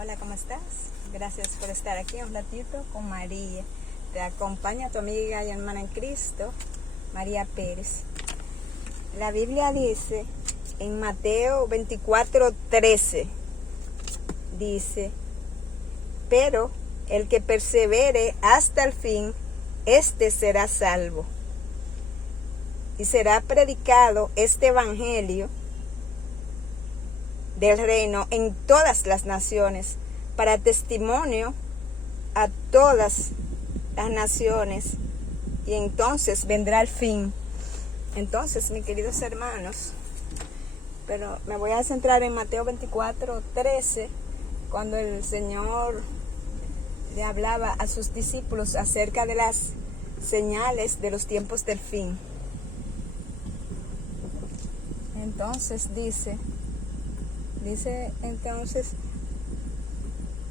Hola, ¿cómo estás? Gracias por estar aquí un ratito con María. Te acompaña tu amiga y hermana en Cristo, María Pérez. La Biblia dice en Mateo 24:13, dice: pero el que persevere hasta el fin, éste será salvo. Y será predicado este evangelio del reino en todas las naciones, para testimonio a todas las naciones, y entonces vendrá el fin. Entonces, mis queridos hermanos, pero me voy a centrar en Mateo 24:13, cuando el Señor le hablaba a sus discípulos acerca de las señales de los tiempos del fin. Entonces dice entonces,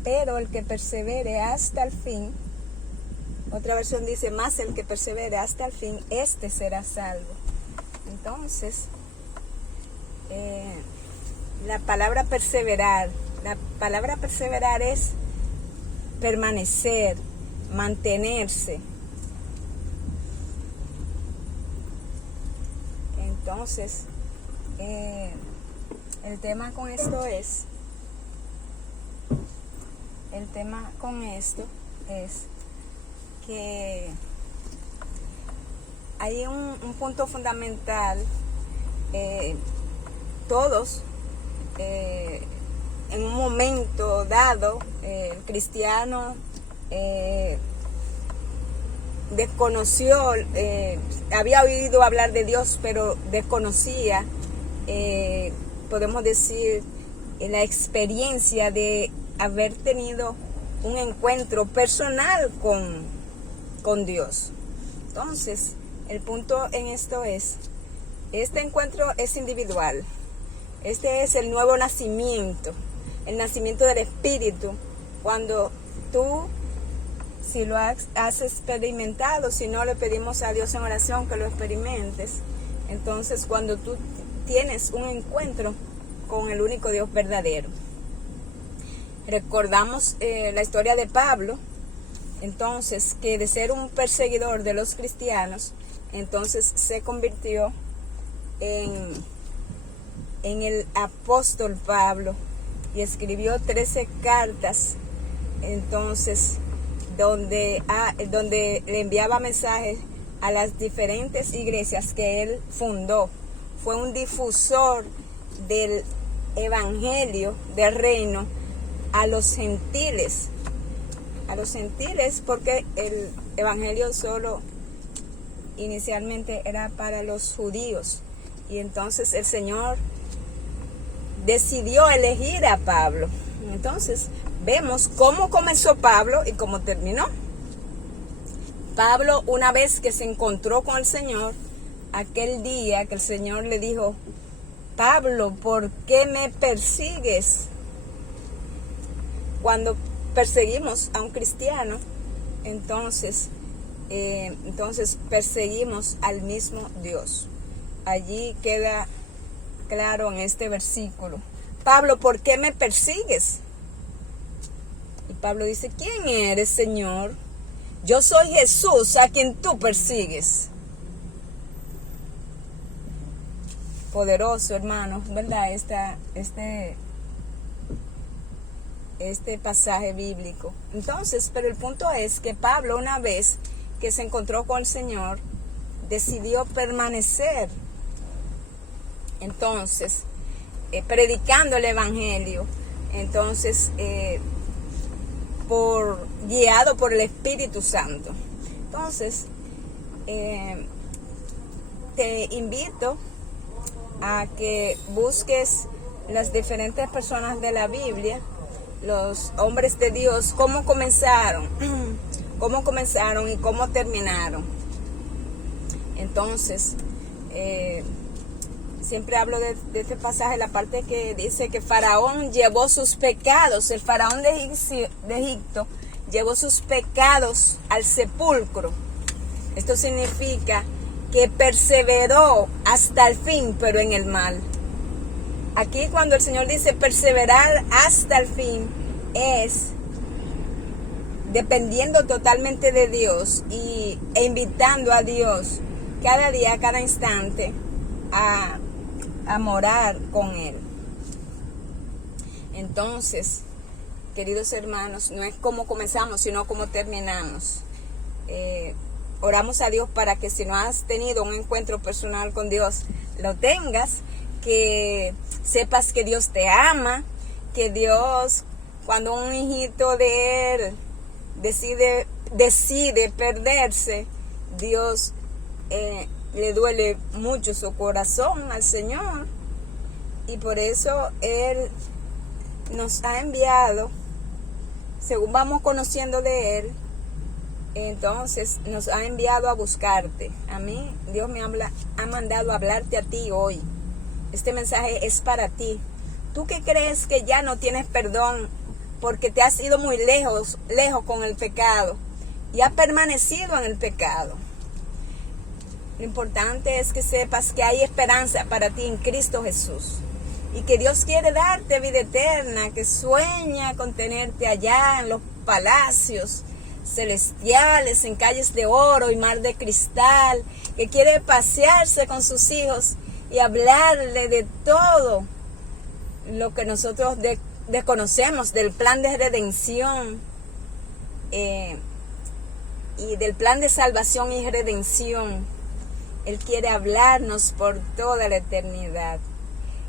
pero el que persevere hasta el fin, otra versión dice, más el que persevere hasta el fin, este será salvo. Entonces, la palabra perseverar es permanecer, mantenerse. Entonces, el tema con esto es que hay un punto fundamental. Todos, en un momento dado, el cristiano desconoció, había oído hablar de Dios, pero desconocía, podemos decir, la experiencia de haber tenido un encuentro personal con Dios. Entonces, el punto en esto es, este encuentro es individual. Este es el nuevo nacimiento, el nacimiento del Espíritu. Cuando tú, si lo has experimentado, si no, le pedimos a Dios en oración que lo experimentes. Entonces, cuando tú tienes un encuentro con el único Dios verdadero. Recordamos la historia de Pablo, entonces, que de ser un perseguidor de los cristianos, entonces se convirtió en el apóstol Pablo, y escribió 13 cartas, entonces, donde le enviaba mensajes a las diferentes iglesias que él fundó. Fue un difusor del evangelio del reino a los gentiles, porque el evangelio solo inicialmente era para los judíos, y entonces el Señor decidió elegir a Pablo. Entonces vemos cómo comenzó Pablo y cómo terminó. Pablo, una vez que se encontró con el Señor, aquel día que el Señor le dijo: Pablo, ¿por qué me persigues? Cuando perseguimos a un cristiano, entonces perseguimos al mismo Dios. Allí queda claro en este versículo: Pablo, ¿por qué me persigues? Y Pablo dice: ¿quién eres, Señor? Yo soy Jesús, a quien tú persigues. Poderoso, hermano, ¿verdad? Este pasaje bíblico. Entonces, pero el punto es que Pablo, una vez que se encontró con el Señor, decidió permanecer. Entonces, predicando el evangelio. Entonces, guiado por el Espíritu Santo. Entonces, te invito a que busques las diferentes personas de la Biblia, los hombres de Dios, cómo comenzaron y cómo terminaron. Entonces, siempre hablo de este pasaje, la parte que dice que Faraón llevó sus pecados, el faraón de Egipto llevó sus pecados al sepulcro. Esto significa que perseveró hasta el fin, pero en el mal. Aquí cuando el Señor dice perseverar hasta el fin, es dependiendo totalmente de Dios e invitando a Dios cada día, cada instante a morar con Él. Entonces, queridos hermanos, no es como comenzamos, sino como terminamos. Oramos a Dios para que si no has tenido un encuentro personal con Dios, lo tengas, que sepas que Dios te ama, que Dios, cuando un hijito de Él decide perderse, Dios le duele mucho su corazón al Señor, y por eso Él nos ha enviado, según vamos conociendo de Él, entonces nos ha enviado a buscarte. A mí Dios me ha mandado a hablarte a ti hoy. Este mensaje es para ti. Tú que crees que ya no tienes perdón porque te has ido muy lejos con el pecado y has permanecido en el pecado. Lo importante es que sepas que hay esperanza para ti en Cristo Jesús y que Dios quiere darte vida eterna, que sueña con tenerte allá en los palacios celestiales, en calles de oro y mar de cristal, que quiere pasearse con sus hijos y hablarle de todo lo que nosotros desconocemos del plan de redención y del plan de salvación y redención. Él quiere hablarnos por toda la eternidad.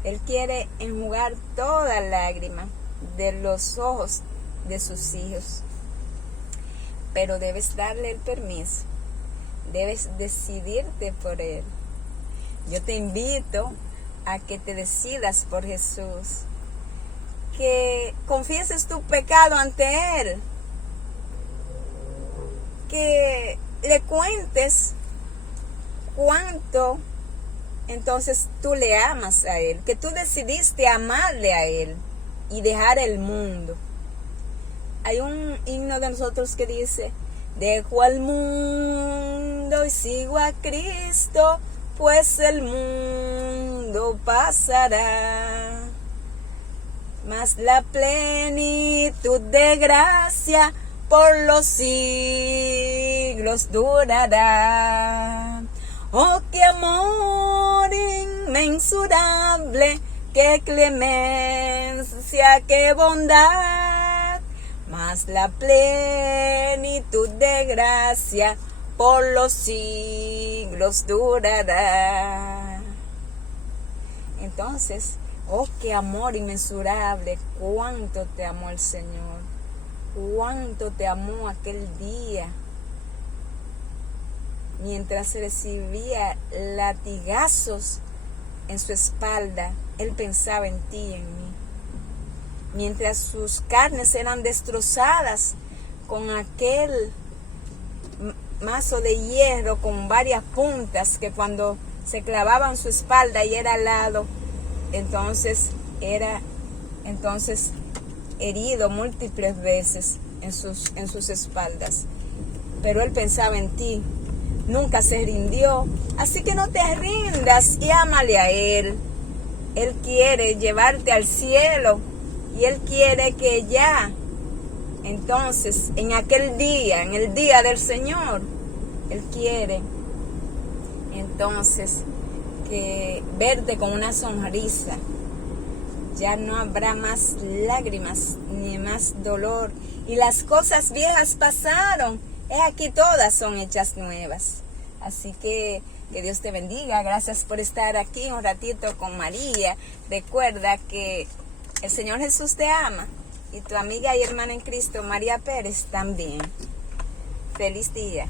Él quiere enjugar toda lágrima de los ojos de sus hijos. Pero debes darle el permiso. Debes decidirte por Él. Yo te invito a que te decidas por Jesús. Que confieses tu pecado ante Él. Que le cuentes cuánto entonces tú le amas a Él. Que tú decidiste amarle a Él y dejar el mundo. Hay un himno de nosotros que dice: dejo al mundo y sigo a Cristo, pues el mundo pasará, mas la plenitud de gracia por los siglos durará. Oh, qué amor inmensurable, qué clemencia, qué bondad, mas la plenitud de gracia por los siglos durará. Entonces, oh, qué amor inmensurable, cuánto te amó el Señor, cuánto te amó aquel día, mientras recibía latigazos en su espalda. Él pensaba en ti y en mí. Mientras sus carnes eran destrozadas con aquel mazo de hierro con varias puntas que cuando se clavaban su espalda y era alado, entonces era herido múltiples veces en sus espaldas. Pero Él pensaba en ti, nunca se rindió, así que no te rindas y ámale a Él. Él quiere llevarte al cielo y Él quiere que ya, entonces, en aquel día, en el día del Señor, Él quiere entonces que verte con una sonrisa. Ya no habrá más lágrimas ni más dolor, y las cosas viejas pasaron, aquí todas son hechas nuevas. Así que Dios te bendiga. Gracias por estar aquí un ratito con María. Recuerda que el Señor Jesús te ama y tu amiga y hermana en Cristo, María Pérez, también. Feliz día.